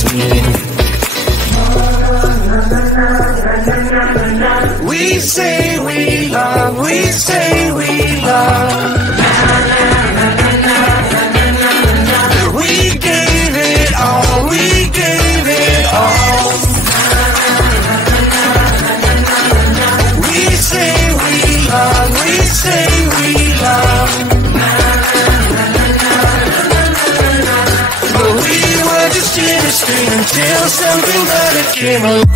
it's me and you. We say we love, we say we love. We gave it all, we gave it all. We say we love, we say we love. But we were just innocent until something better came along.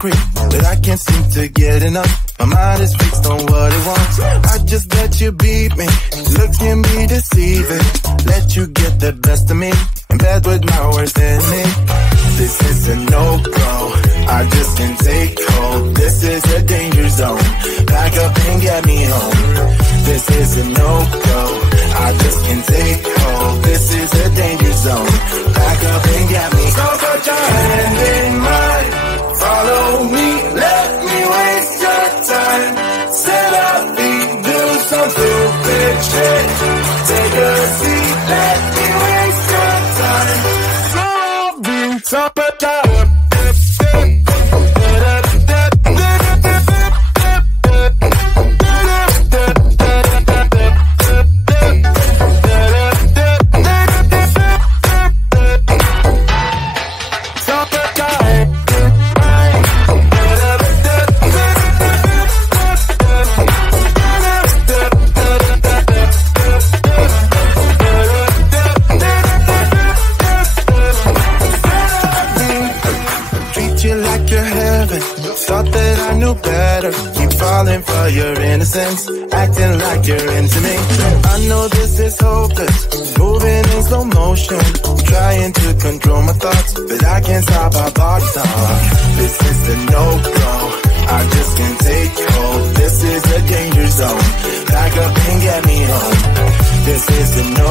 But I can't seem to get enough. My mind is fixed on what it wants. I just let you beat me. Looks can be deceiving. Let you get the best of me. In bed with my worst enemy. This is a no-go. I just can't take hold. This is a danger zone. Back up and get me home. This is a no-go. I just can't take hold. This is a danger zone. Back up and get me. So put your hand in mine. Follow me, let me waste your time. Set up feet, do some stupid shit. Take a seat, let me waste your time. Top of tower. Falling for your innocence, acting like you're into me. I know this is hopeless, moving in slow motion, trying to control my thoughts, but I can't stop our body talk. This is a no-go, I just can't take hold. This is a danger zone, back up and get me home. This is a no